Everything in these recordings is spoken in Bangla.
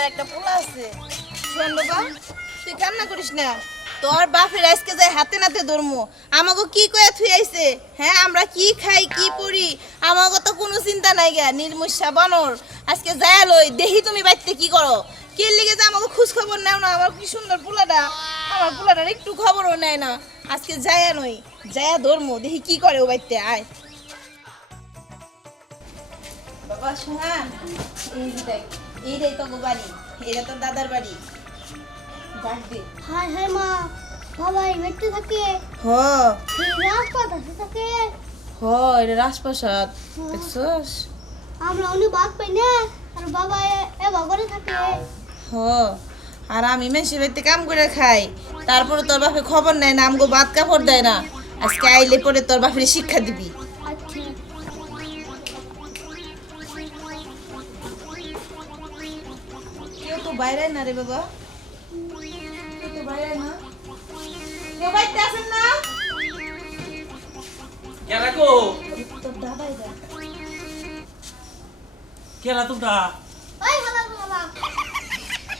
আর একটা পোলা আছে। শোন বাবা, তুই কান্না করিস না। তোর বাপের আজকে যায় হাতে নাতে ধরমু। আমাকে কি কয়ে থুই আইছে? হ্যাঁ, আমরা কি খাই কি পড়ি আমাকে তো কোনো চিন্তা নাই গা। নির্মুষা বানর আজকে যায় লই দেখি তুমি বাইতে কি করো। কে লিগে যে আমাকে খোঁজ খবর নেও না? আমার কি সুন্দর পোলাটা, আমার পোলাটার একটু খবরও নেয় না। আজকে যায়া নই, যায়া ধরমু দেখি কি করে ও বাইতে। আয় বাবা সোহান, এই যে দেখ, এইটাই তো বাড়ি, এটা তো দাদার বাড়ি। ডাক দে। হাই হাই মা, বাবা এই বেটে থাকে। হ এই রাস্তাটা থাকে। হ, এটা রাজপ্রাসাদ দেখছস? আমরা উনি বাদ পাই না, আর বাবা এ বাগরে থাকে। হ, আর আমি মেশে বাড়িতে কাম করে খাই, তারপরে তোর বাপে খবর নেয় না, আমগো ভাত কাপড় দেয় না। আজকে আইলে পরে তোর বাপের শিক্ষা দিবি। আচ্ছা কেউ তো বাইরে না রে বাবা, কেউ তো বাইরে না। কেউ বাইতে আছেন না? কেরা গো? তোর দাদাই দা। কেরা তোমরা? ওই বাবা বাবা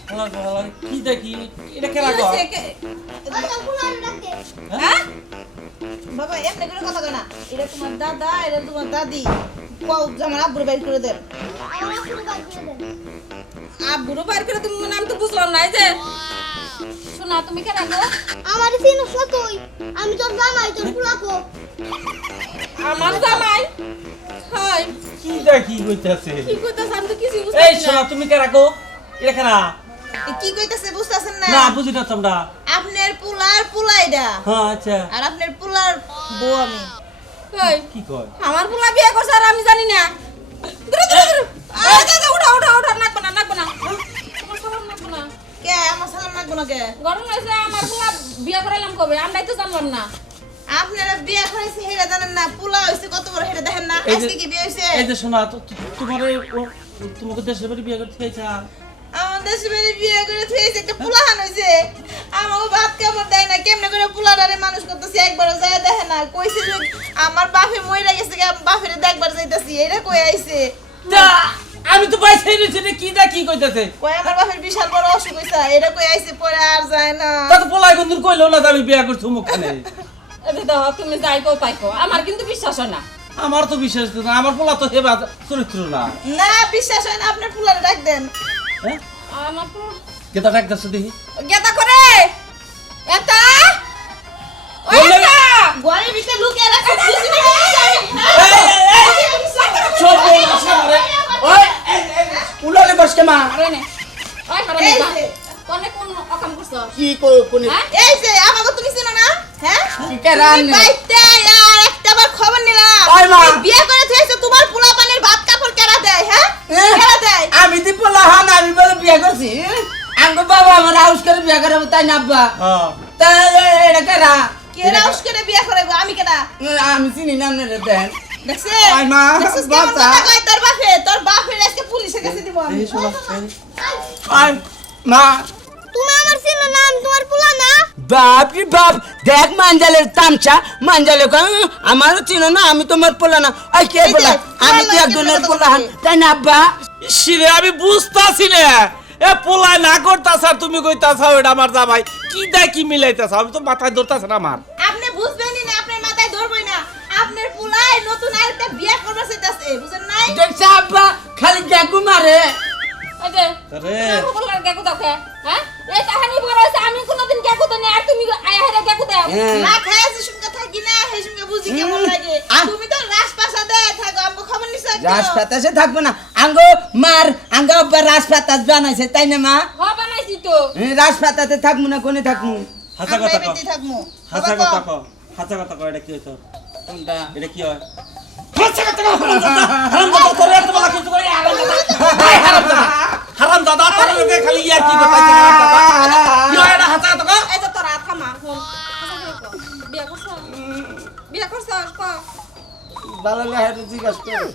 হালা হালা কি দেখি? এটা কেরা গো? ওই তো ফুলার ডাকে। হ্যাঁ বাবা, এমনি করে কথা কয় না। এটা তোমার দাদা, এটা তোমার দাদি। কও আমার আব্বুর বাইর করে দেন। আমার ফুল বাদ করে দেন। আব্বুরও বাইর করে তুমি নাম তো বুঝলাম না। এই যে শোনা, তুমি কেন গো? আমার চিনস না তুই, আমি তোর জামাই, তোর ফুলাকো। আমার জামাই? হাই, কি দেখি কইতাছে? কি কইতাছ? আমি তো কিছু এই বুঝতাছি না। শোনা, তুমি কেরা গো? এটা কেরা? এ কি কইতাছে বুঝতাছেন না? না বুঝি না তোমরা। আপনার পুলার পুলাইডা, হ্যাঁ আচ্ছা, আর আপনার পুলার বউ আমি। এই, কি কয়? আমার পোলা বিয়ে করছে আর আমি জানি না। দূরে, দূরে, দূরে। এই, এই, এই, উঠা, উঠা, উঠা, নাকবো না, নাকবো না। আমার সবার নাকবো না। কে আমার সালাম লাগবো না কে? গরম হয়েছে, আমার পোলা বিয়ে করাইলাম কবে? আমরাই তো জানলাম না। আপনারা বিয়ে করেছে হেরা জানেন না? পুলা হইছে কত বড় হেরা দেখেন না? এই যে- আজকে কি বিয়ে হইছে? এই যে শোনা, তোমার তোমাকে দেশের বাড়ি বিয়ে করতে চাইছা? আমার দেশে বাড়ি বিয়ে করে থুইছে একটা পুলাহান হইছে। আমাকে ভাত কাপড় দেয় না, কেমনে করে পুলাটারে মানুষ করতেছে একবারও যায় দেখে না। কইছে যে আমার বাপে মইরা গেছে, বাপেরে দেখবার যাইতাছি, এটা কই আইছে। তা আমি তো পাইছি না, কি দেখি কইতাছে? কই আমার বাপের বিশাল বড় অসুখ হইছে, এটা কই আইছে, পরে আর যায় না। তা তো পোলাই কোনদিন কইলো না যে আমি বিয়ে করছি মুখখানে। এই যে দেখো, তুমি যাই কো তাই কো, আমার কিন্তু বিশ্বাস হয় না। আমার তো বিশ্বাস হতো না, আমার পোলা তো হেবা চরিত্র না। না বিশ্বাস হয় না, আপনার পুলারে ডাক দেন। হ্যাঁ, আমার তো কেতা ডাকতেছে দেখি। গেতা করে এটা ওই বললে- এটা ঘরের ভিতরে লুকিয়ে রাখছে। সব বলছে রে। ওই উলালে বসকে মা। আরে নে ওই হারামি এই বা যে। কোনে কোন অকাম করছ? কি কোন হ্যাঁ এই যে আমাকে তুমি চিনো না? হ্যাঁ, কি কে রান্নে? বাইতে আর একটা বার খবর নিলাম। ওই মা। এই বিয়ে করে থইছে, তোমার পোলা পানির ভাত কাপড় কেরা দেয়? হ্যাঁ, হ্যাঁ? কেরা দেয়? আমি দি পোলাহান, আমি বলে বিয়ে করছি। আঙ্গো বাবা আমার হাউস করে বিয়ে করে তাই না আব্বা? হ্যাঁ, তা এটা কারা? কেরা উস করে বিয়ে করে গো? আমি কেডা? আমি চিনি না আপনারা দেন। দেখছে? ওই মা, দেখছিস কেমন বাচ্চা। কথা কয় তোর বাপে? তোর বাপের আজকে পুলিশের কাছে দিব আমি। এই শোনা, আই মা, তুমি আমার চিনো না, আমি তোমার ফুলা না। বাপরে বাপ, দেখ মাঞ্জালের তামচা, মাঞ্জালে আমারও চিনো না, আমি তোমার পোলা না। ওই কে এই যে, পোলা? আমি তো তোমার একজনের কথা পোলাহান বলছি। তাই না আব্বা? শিরে আমি বুঝতাছি না। এ পোলাই না করতাছ আর তুমি কইতাছ এটা আমার জামাই। কি দা কি মিলাইতাছ? আমি তো মাথায় ধরতাছ না আমার। আপনি বুঝবেনই না, আপনার মাথায় ধরবই না। আপনার পোলাই নতুন আরেকটা বিয়ে করবার চাইতাছে, বুঝেন নাই? দেখছে আব্বা খালি দেখু মারে। এই যে আরে আমার বলার গেকু দেখে হ্যাঁ এই কাহিনী বড় হইছে, আমি কোনোদিন গেকু দেনি আর তুমি আয়া হেরে গেকু দাও। না খায় যে সঙ্গে থাকি না, সেই সঙ্গে বুঝি কেমন লাগে। তুমি তো রাজপ্রাসাদে থাকো, আমগো খবর নিছ? রাজপাতাসে থাকবো না, আঙ্গো মার আঙ্গো আব্বা রাজপাতাস বানাইছে তাই না মা? হ বানাইছি তো। রাজপাতাতে থাকবো না, কোনে থাকবো? হাসা আমরা কথা এই কও। বেঁচে থাকবো। হাসা বাবা কথা কও। কও। হাসা কথা কও, এটা কি হইতো? কোনটা? এটা কি হয়? হাসা কথা কও, হারামজাদা তোরে এত বলা কিছু করে হারামজাদা। এই হারামজাদা। হারামজাদা তোর লগে খালি ইয়ার কি করতাছ হারামজাদা। কি হয় এটা হাসা কথা কও? এই যে তোর হাত থামা ফোন বিয়া করছ? বিয়া করছ ক ভালো লাগে জিজ্ঞাসা করো।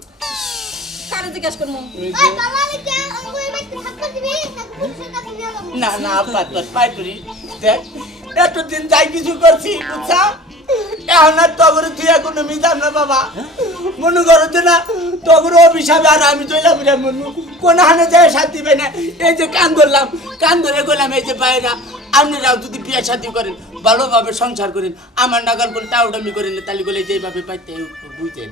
কারে জিজ্ঞাসা করমু? ওই বাবা লিখে আমাকে এই বেটে হাত দিবি, নাকি পুলিশের কাছে নিয়ে যাবো। না না আব্বা তোর পাই করি দেখ, এতদিন যাই কিছু করছি বুঝছা, এখন আর তবরে তুই এখন মিজাম না বাবা। মনে করো যে না তখন অভিশাপে আর আমি চলাম রে মনু কোন হানে যায় শান্তি পাই না এই যে কান ধরলাম কান ধরে গেলাম এই যে বাইরা আপনারাও যদি বিয়ে শান্তি করেন ভালোভাবে সংসার করেন আমার নাগাল করে টাউডামি করেন তাহলে গেলে যেভাবে পাইতে বুঝতেন